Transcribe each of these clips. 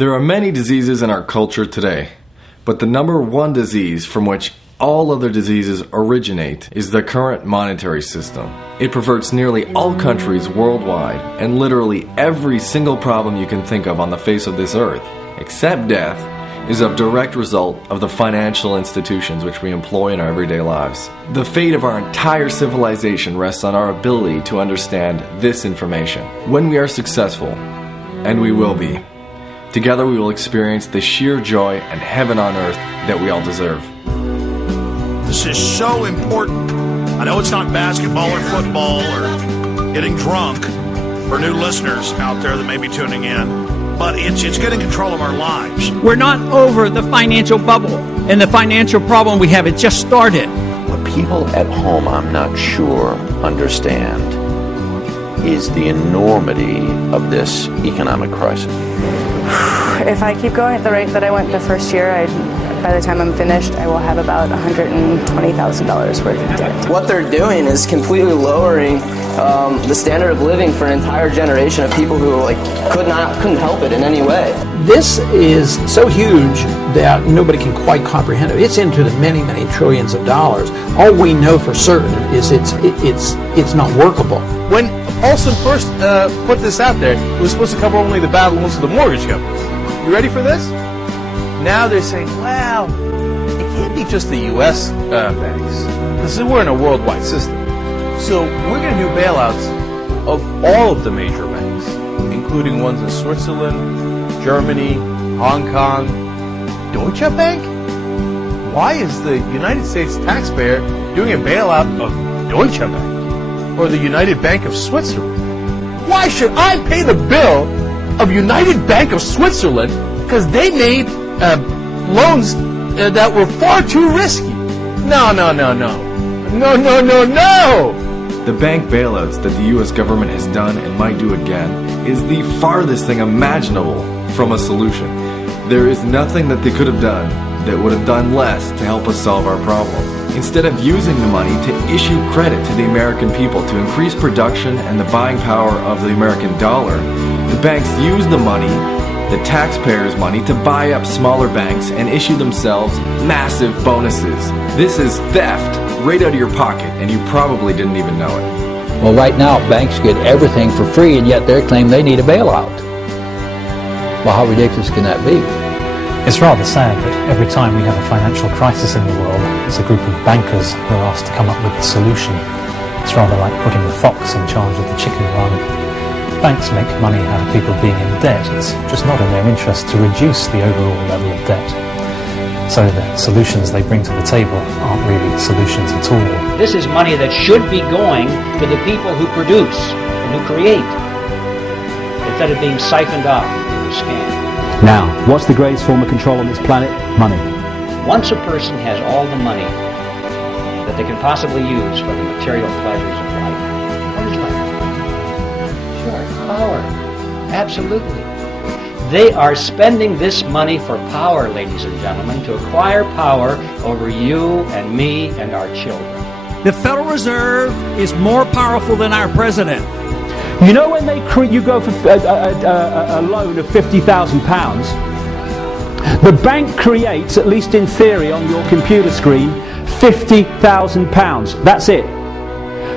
There are many diseases in our culture today, but the number one disease from which all other diseases originate is the current monetary system. It perverts nearly all countries worldwide, and literally every single problem you can think of on the face of this earth, except death, is a direct result of the financial institutions which we employ in our everyday lives. The fate of our entire civilization rests on our ability to understand this information. When we are successful, and we will be, together we will experience the sheer joy and heaven on earth that we all deserve. This is so important. I know it's not basketball or football or getting drunk for new listeners out there that may be tuning in, but it's getting control of our lives. We're not over the financial bubble, and the financial problem we have, it just started. What people at home, I'm not sure, understand is the enormity of this economic crisis. If I keep going at the rate that I went the first year, by the time I'm finished, I will have about $120,000 worth of debt. What they're doing is completely lowering the standard of living for an entire generation of people who couldn't help it in any way. This is so huge that nobody can quite comprehend it. It's into the many, many trillions of dollars. All we know for certain is it's not workable. When Olson first put this out there, it was supposed to cover only the bad loans to the mortgage companies. You ready for this? Now they're saying, well, it can't be just the U.S. banks, because we're in a worldwide system. So we're going to do bailouts of all of the major banks, including ones in Switzerland, Germany, Hong Kong. Deutsche Bank? Why is the United States taxpayer doing a bailout of Deutsche Bank or the United Bank of Switzerland? Why should I pay the bill of United Bank of Switzerland because they made loans that were far too risky? No. The bank bailouts that the U.S. government has done and might do again is the farthest thing imaginable from a solution. There is nothing that they could have done that would have done less to help us solve our problem. Instead of using the money to issue credit to the American people to increase production and the buying power of the American dollar, the banks use the money, the taxpayers' money, to buy up smaller banks and issue themselves massive bonuses. This is theft right out of your pocket, and you probably didn't even know it. Well, right now, banks get everything for free, and yet they claim they need a bailout. Well, how ridiculous can that be? It's rather sad that every time we have a financial crisis in the world, it's a group of bankers who are asked to come up with the solution. It's rather like putting the fox in charge of the chicken run. Banks make money out of people being in debt. It's just not in their interest to reduce the overall level of debt. So the solutions they bring to the table aren't really solutions at all. This is money that should be going to the people who produce and who create, instead of being siphoned off or scammed. Now, what's the greatest form of control on this planet? Money. Once a person has all the money that they can possibly use for the material pleasures of life, what is life? Sure, power. Absolutely. They are spending this money for power, ladies and gentlemen, to acquire power over you and me and our children. The Federal Reserve is more powerful than our president. You know when you go for a loan of £50,000, the bank creates, at least in theory on your computer screen, £50,000. That's it.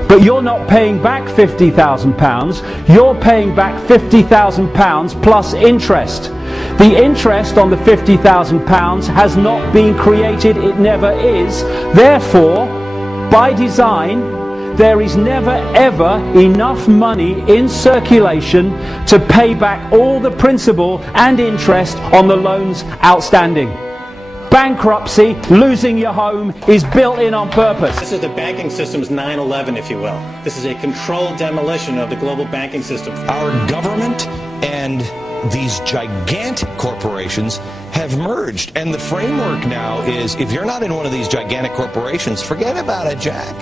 But you're not paying back £50,000, you're paying back £50,000 plus interest. The interest on the £50,000 has not been created, it never is. Therefore, by design, there is never ever enough money in circulation to pay back all the principal and interest on the loans outstanding. Bankruptcy, losing your home, is built in on purpose. This is the banking system's 9/11, if you will. This is a controlled demolition of the global banking system. Our government and these gigantic corporations have merged, and the framework now is, if you're not in one of these gigantic corporations, forget about it, Jack.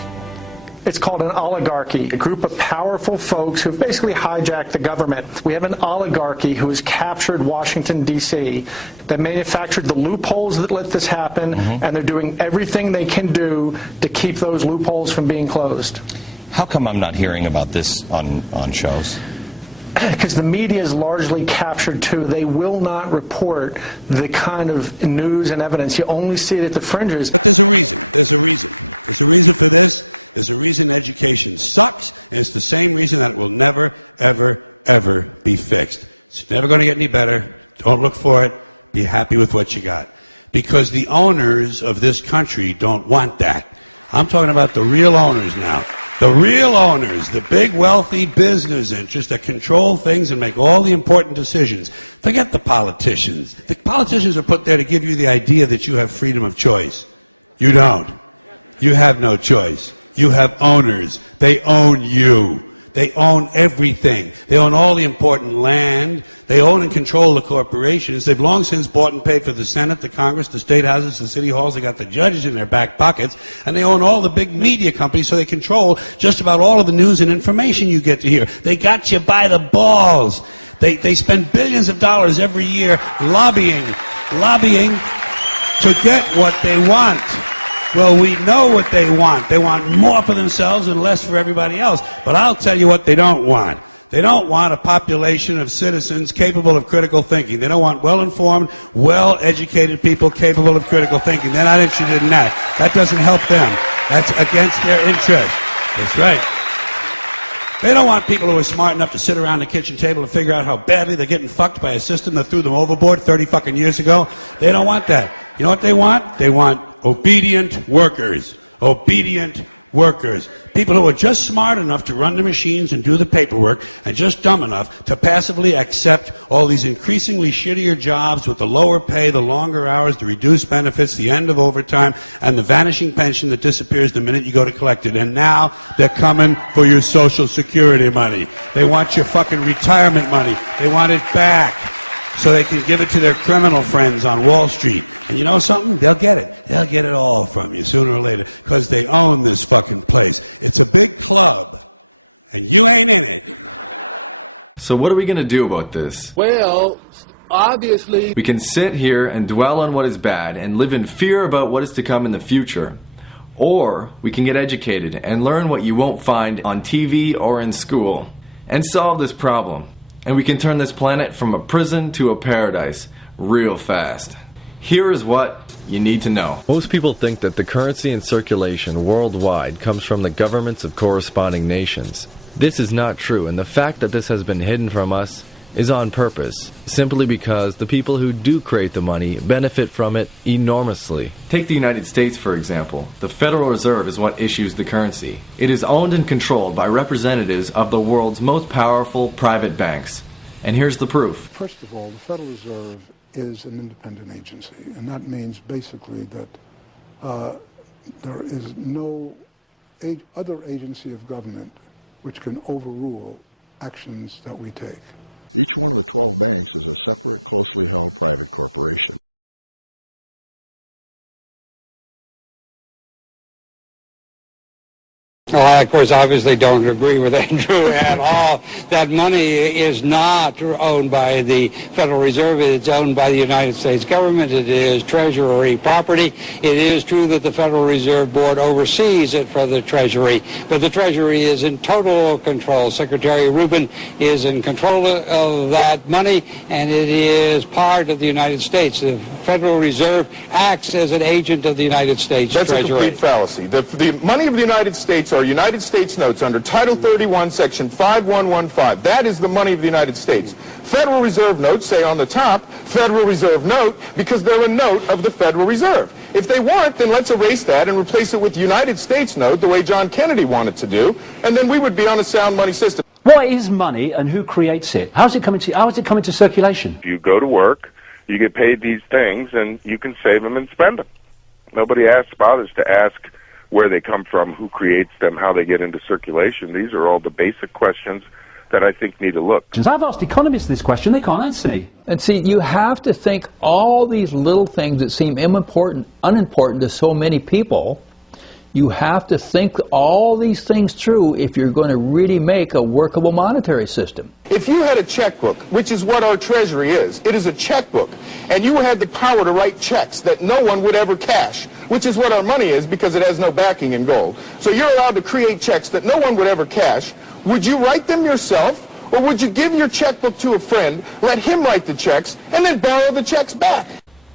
It's called an oligarchy, a group of powerful folks who've basically hijacked the government. We have an oligarchy who has captured Washington, D.C., that manufactured the loopholes that let this happen, and they're doing everything they can do to keep those loopholes from being closed. How come I'm not hearing about this on shows? because the media is largely captured too, they will not report the kind of news and evidence. You only see it at the fringes. But there's a reason. There's a reason. There's a reason for this. There's a reason education sucks, and it's the same reason that it will never, ever, ever be fixed. It's never going to get any better. Don't look for it. Be happy with what you got. Because the owners of this country don't want that. I'm talking about the real owners now. The real owners, the big wealthy business interests that control things and make all the important decisions. Forget the politicians. The politicians are put there to give you the idea that you have freedom of choice. You don't. You have no choice. You have owners. They own you. They own everything. They own all the important land. They own and control the corporations. They've long since bought and paid for the Senate, the Congress, the state houses, the city halls. They got the judges in their back pockets. And they own all the big media companies, so they control just about all of the news and information you get to hear. They got you by the balls. They spend billions of dollars every year lobbying to get what they want. Well, we know what they want. They want more for themselves and less for everybody else. But I'll tell you what they don't want. They don't want a population of citizens capable of critical thinking. They don't want well-informed, well-educated people capable of critical thinking. They're not interested in that. That doesn't help them. That's against their interest. That's right. They don't want people who are smart enough to sit around the kitchen table and figure out how badly they're getting fucked by a system that threw them overboard 30 fucking years ago. They don't want that. You know what they want? They want obedient workers. Obedient workers. People who are just smart enough to run the machines and do the paperwork and just dumb enough to passively accept all these increasingly shittier jobs with the lower pay, the longer hours, the reduced benefits, the end of overtime, and the vanishing pension that disappears the minute you go to collect it. And now they're coming for your Social Security money. They want your fucking retirement money. They want it back so they can give it to their criminal friends on Wall Street. And you know something? They'll get it. They'll get it all from you sooner or later because they own this fucking place. It's a big club, and you ain't in it. So what are we going to do about this? We can sit here and dwell on what is bad and live in fear about what is to come in the future. Or we can get educated and learn what you won't find on TV or in school and solve this problem. And we can turn this planet from a prison to a paradise real fast. Here is what you need to know. Most people think that the currency in circulation worldwide comes from the governments of corresponding nations. This is not true, and the fact that this has been hidden from us is on purpose, simply because the people who do create the money benefit from it enormously. Take the United States, for example. The Federal Reserve is what issues the currency. It is owned and controlled by representatives of the world's most powerful private banks. And here's the proof. First of all, the Federal Reserve is an independent agency, and that means basically that there is no other agency of government which can overrule actions that we take. Each one of the 12 banks is a separate, closely held private corporation. Well, I, of course, obviously don't agree with Andrew at all. That money is not owned by the Federal Reserve. It's owned by the United States government. It is Treasury property. It is true that the Federal Reserve Board oversees it for the Treasury, but the Treasury is in total control. Secretary Rubin is in control of that money, and it is part of the United States. The Federal Reserve acts as an agent of the United States Treasury. That's a complete fallacy. The money of the United States are United States notes under Title 31, Section 5115. That is the money of the United States. Federal Reserve notes say on the top, Federal Reserve note, because they're a note of the Federal Reserve. If they weren't, then let's erase that and replace it with United States note, the way John Kennedy wanted to do, and then we would be on a sound money system. What is money and who creates it? How does it come into circulation? You go to work, you get paid these things, and you can save them and spend them. Nobody bothers to ask where they come from, who creates them, how they get into circulation. These are all the basic questions that I think need to look. I've asked economists this question, they can't answer me. And see, you have to think all these little things that seem unimportant to so many people, you have to think all these things through if you're going to really make a workable monetary system. If you had a checkbook, which is what our Treasury is, it is a checkbook, and you had the power to write checks that no one would ever cash, which is what our money is because it has no backing in gold. So you're allowed to create checks that no one would ever cash. Would you write them yourself, Or would you give your checkbook to a friend, let him write the checks, and then borrow the checks back?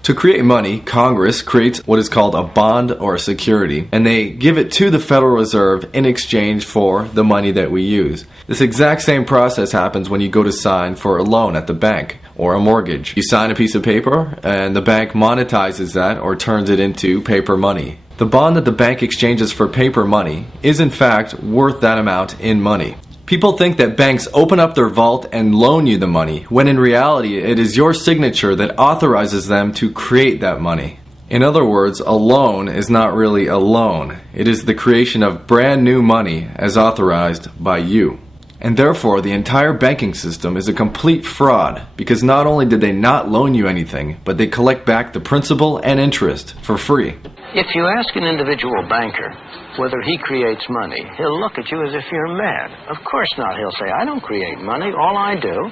To create money, Congress creates what is called a bond or a security, and they give it to the Federal Reserve in exchange for the money that we use. This exact same process happens when you go to sign for a loan at the bank or a mortgage. You sign a piece of paper, and the bank monetizes that or turns it into paper money. The bond that the bank exchanges for paper money is in fact worth that amount in money. People think that banks open up their vault and loan you the money, when in reality it is your signature that authorizes them to create that money. In other words, a loan is not really a loan. It is the creation of brand new money as authorized by you. And therefore, the entire banking system is a complete fraud, because not only did they not loan you anything, but they collect back the principal and interest for free. If you ask an individual banker whether he creates money, he'll look at you as if you're mad. Of course not. He'll say, I don't create money. All I do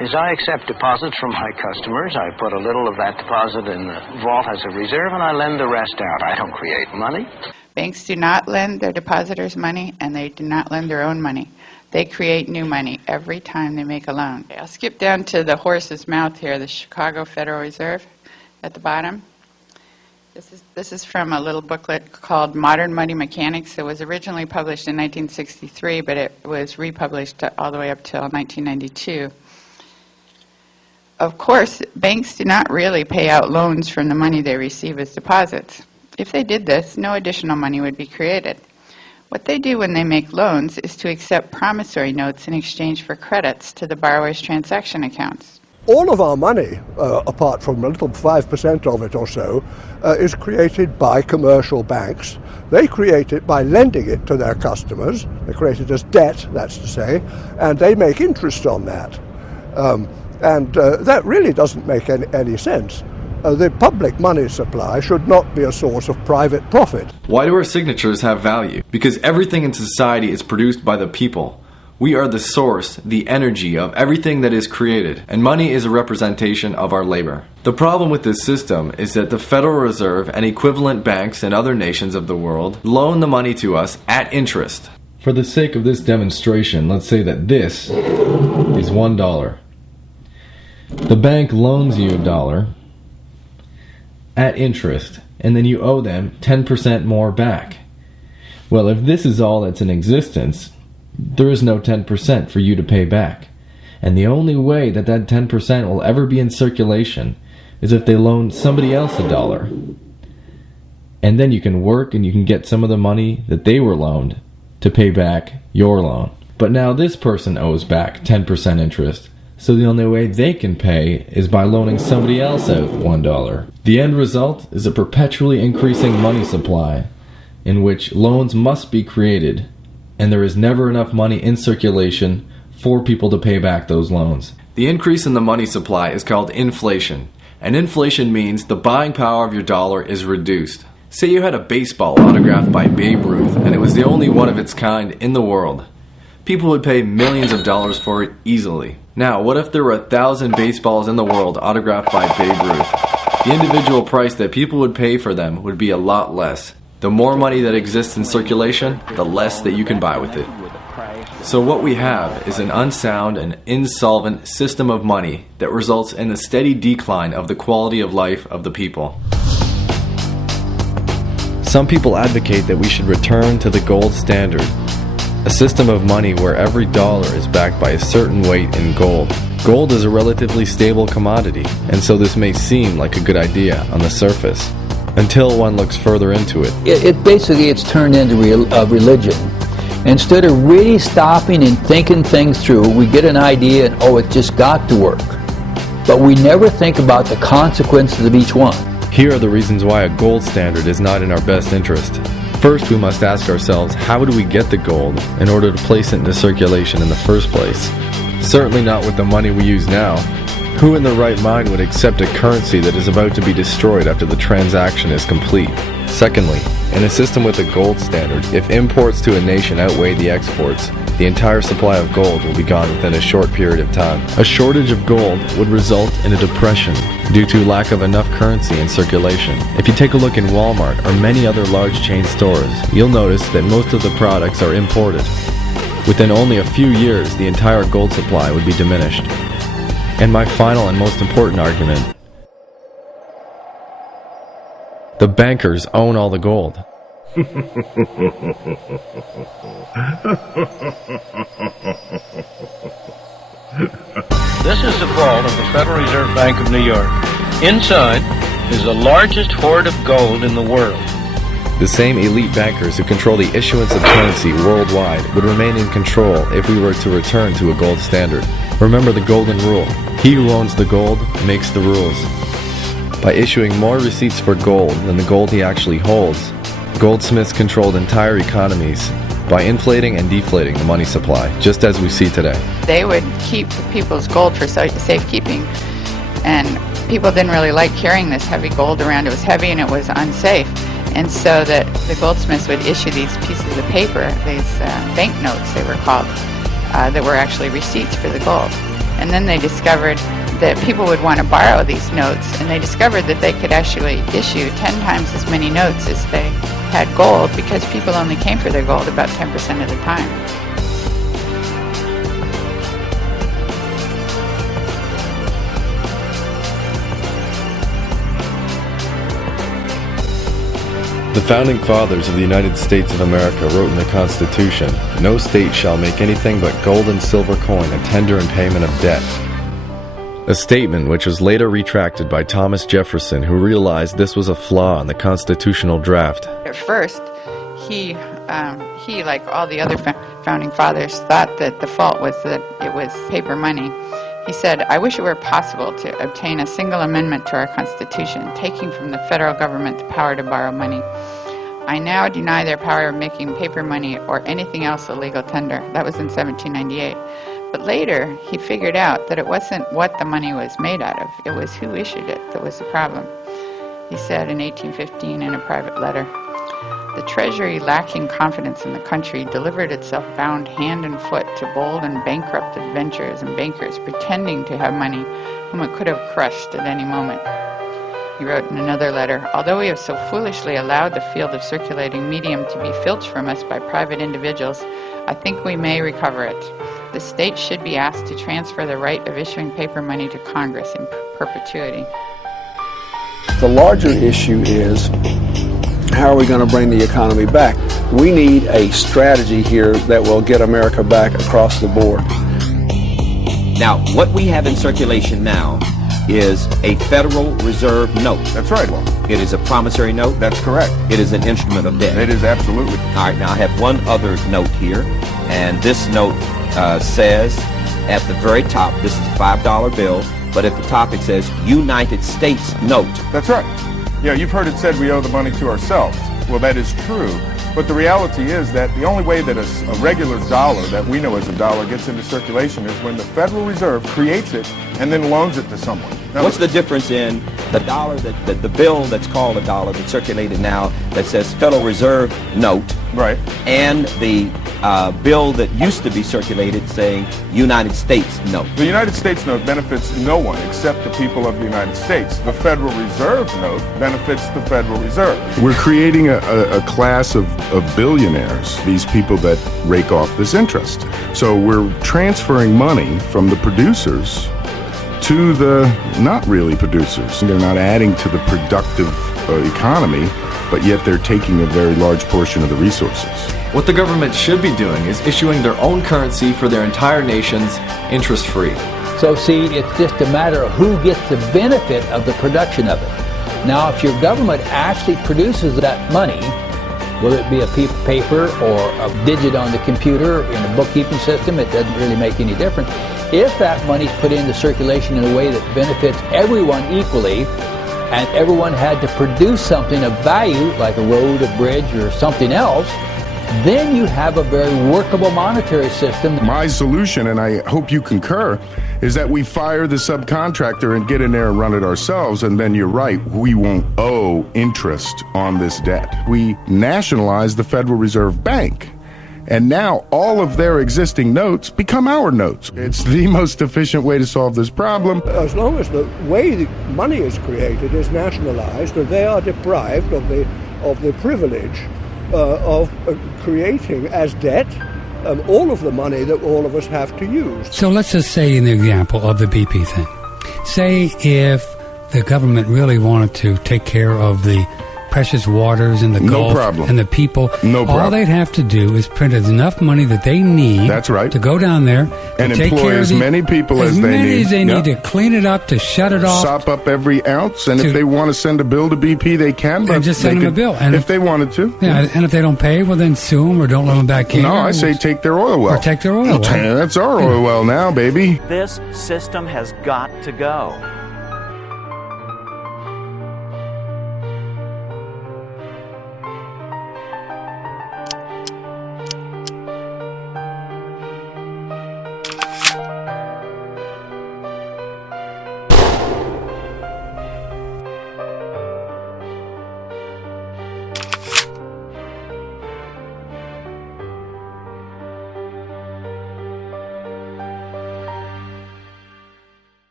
is I accept deposits from my customers. I put a little of that deposit in the vault as a reserve, and I lend the rest out. I don't create money. Banks do not lend their depositors money, and they do not lend their own money. They create new money every time they make a loan. I'll skip down to the horse's mouth here, the Chicago Federal Reserve at the bottom. This is from a little booklet called Modern Money Mechanics. It was originally published in 1963, but it was republished all the way up till 1992. Of course, banks do not really pay out loans from the money they receive as deposits. If they did this, no additional money would be created. What they do when they make loans is to accept promissory notes in exchange for credits to the borrower's transaction accounts. All of our money, apart from a little 5% of it or so, is created by commercial banks. They create it by lending it to their customers. They create it as debt, that's to say, and they make interest on that. And that really doesn't make any sense. The public money supply should not be a source of private profit. Why do our signatures have value? Because everything in society is produced by the people. We are the source, the energy of everything that is created, and money is a representation of our labor. The problem with this system is that the Federal Reserve and equivalent banks in other nations of the world loan the money to us at interest. For the sake of this demonstration, let's say that this is $1. The bank loans you $1 at interest, and then you owe them 10% more back. Well, if this is all that's in existence, there is no 10% for you to pay back. And the only way that that 10% will ever be in circulation is if they loan somebody else $1. And then you can work and you can get some of the money that they were loaned to pay back your loan. But now this person owes back 10% interest, so the only way they can pay is by loaning somebody else out $1. The end result is a perpetually increasing money supply in which loans must be created, and there is never enough money in circulation for people to pay back those loans. The increase in the money supply is called inflation, and inflation means the buying power of your dollar is reduced. Say you had a baseball autographed by Babe Ruth, and it was the only one of its kind in the world. People would pay millions of dollars for it easily. Now, what if there were 1,000 baseballs in the world autographed by Babe Ruth? The individual price that people would pay for them would be a lot less. The more money that exists in circulation, the less that you can buy with it. So what we have is an unsound and insolvent system of money that results in the steady decline of the quality of life of the people. Some people advocate that we should return to the gold standard, a system of money where every dollar is backed by a certain weight in gold. Gold is a relatively stable commodity, and so this may seem like a good idea on the surface, until one looks further into it. It's turned into a religion. Instead of really stopping and thinking things through, we get an idea and, it just got to work. But we never think about the consequences of each one. Here are the reasons why a gold standard is not in our best interest. First, we must ask ourselves, how do we get the gold in order to place it into circulation in the first place? Certainly not with the money we use now. Who in their right mind would accept a currency that is about to be destroyed after the transaction is complete? Secondly, in a system with a gold standard, if imports to a nation outweigh the exports, the entire supply of gold will be gone within a short period of time. A shortage of gold would result in a depression due to lack of enough currency in circulation. If you take a look in Walmart or many other large chain stores, you'll notice that most of the products are imported. Within only a few years, the entire gold supply would be diminished. And my final and most important argument: the bankers own all the gold. This is the vault of the Federal Reserve Bank of New York. Inside is the largest hoard of gold in the world. The same elite bankers who control the issuance of currency worldwide would remain in control if we were to return to a gold standard. Remember the golden rule: he who owns the gold makes the rules. By issuing more receipts for gold than the gold he actually holds, goldsmiths controlled entire economies by inflating and deflating the money supply, just as we see today. They would keep people's gold for safekeeping, and people didn't really like carrying this heavy gold around. It was heavy and it was unsafe, and so that the goldsmiths would issue these pieces of paper, these banknotes they were called, that were actually receipts for the gold. And then they discovered that people would want to borrow these notes, and they discovered that they could actually issue 10 times as many notes as they had gold, because people only came for their gold about 10% of the time. The founding fathers of the United States of America wrote in the Constitution, "No state shall make anything but gold and silver coin a tender in payment of debt." A statement which was later retracted by Thomas Jefferson, who realized this was a flaw in the constitutional draft. At first, he, like all the other founding fathers, thought that the fault was that it was paper money. He said, "I wish it were possible to obtain a single amendment to our Constitution, taking from the federal government the power to borrow money. I now deny their power of making paper money or anything else a legal tender." That was in 1798. But later, he figured out that it wasn't what the money was made out of, it was who issued it that was the problem. He said in 1815 in a private letter, "The Treasury, lacking confidence in the country, delivered itself bound hand and foot to bold and bankrupt adventurers and bankers, pretending to have money, whom it could have crushed at any moment." He wrote in another letter, "Although we have so foolishly allowed the field of circulating medium to be filched from us by private individuals, I think we may recover it. The state should be asked to transfer the right of issuing paper money to Congress in perpetuity." The larger issue is, how are we going to bring the economy back? We need a strategy here that will get America back across the board. Now, what we have in circulation now is a Federal Reserve note. That's right. It is a promissory note. That's correct. It is an instrument of debt. It is absolutely. All right, now I have one other note here, and this note says at the very top, this is a $5 bill, but at the top it says United States note. That's right. Yeah, you've heard it said we owe the money to ourselves. Well, that is true, but the reality is that the only way that a regular dollar that we know as a dollar gets into circulation is when the Federal Reserve creates it and then loans it to someone. Now, what's the difference in the dollar, the bill that's called a dollar that's circulated now that says Federal Reserve note, right, and the bill that used to be circulated saying United States note? The United States note benefits no one except the people of the United States. The Federal Reserve note benefits the Federal Reserve. We're creating a class of billionaires, these people that rake off this interest. So we're transferring money from the producers to the not really producers. They're not adding to the productive economy, but yet they're taking a very large portion of the resources. What the government should be doing is issuing their own currency for their entire nations, interest-free. So see, it's just a matter of who gets the benefit of the production of it. Now, if your government actually produces that money, whether it be a piece of paper or a digit on the computer in a bookkeeping system, it doesn't really make any difference. If that money is put into circulation in a way that benefits everyone equally, and everyone had to produce something of value, like a road, a bridge, or something else, then you have a very workable monetary system. My solution, and I hope you concur, is that we fire the subcontractor and get in there and run it ourselves, and then you're right, we won't owe interest on this debt. We nationalize the Federal Reserve Bank, and now all of their existing notes become our notes. It's the most efficient way to solve this problem. As long as the way the money is created is nationalized, and they are deprived of the privilege of creating as debt all of the money that all of us have to use. So let's just say in the example of the BP thing. Say if the government really wanted to take care of the precious waters in the Gulf and the people, all they'd have to do is print enough money that they need to go down there and take employ care as of many people as they many need. as they need to clean it up, to shut it off. Sop up every ounce, and if they want to send a bill to BP, they can. But and just send them a bill. And if they wanted to. Yeah, and if they don't pay, well, then sue them or don't let them back in. No, I say take their oil well. Or take their oil well. That's our oil well now, baby. This system has got to go.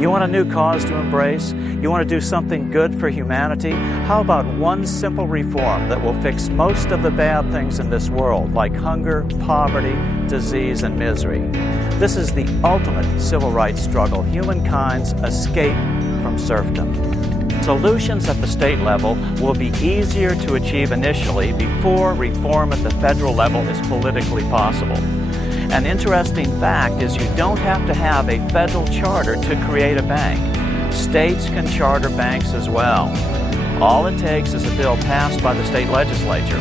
You want a new cause to embrace? You want to do something good for humanity? How about one simple reform that will fix most of the bad things in this world, like hunger, poverty, disease, and misery? This is the ultimate civil rights struggle, humankind's escape from serfdom. Solutions at the state level will be easier to achieve initially before reform at the federal level is politically possible. An interesting fact is you don't have to have a federal charter to create a bank. States can charter banks as well. All it takes is a bill passed by the state legislature.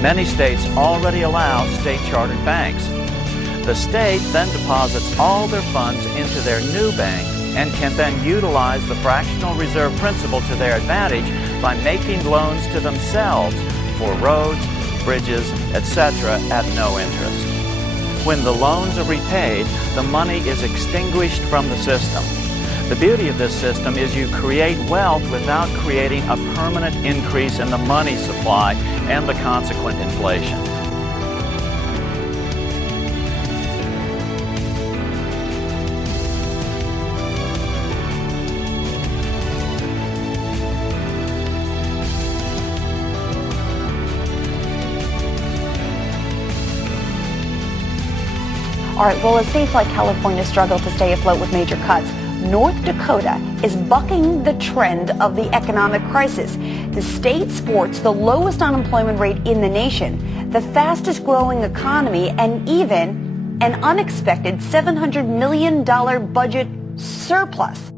Many states already allow state-chartered banks. The state then deposits all their funds into their new bank and can then utilize the fractional reserve principle to their advantage by making loans to themselves for roads, bridges, etc. at no interest. When the loans are repaid, the money is extinguished from the system. The beauty of this system is you create wealth without creating a permanent increase in the money supply and the consequent inflation. All right, well, as states like California struggle to stay afloat with major cuts, North Dakota is bucking the trend of the economic crisis. The state sports the lowest unemployment rate in the nation, the fastest growing economy, and even an unexpected $700 million budget surplus.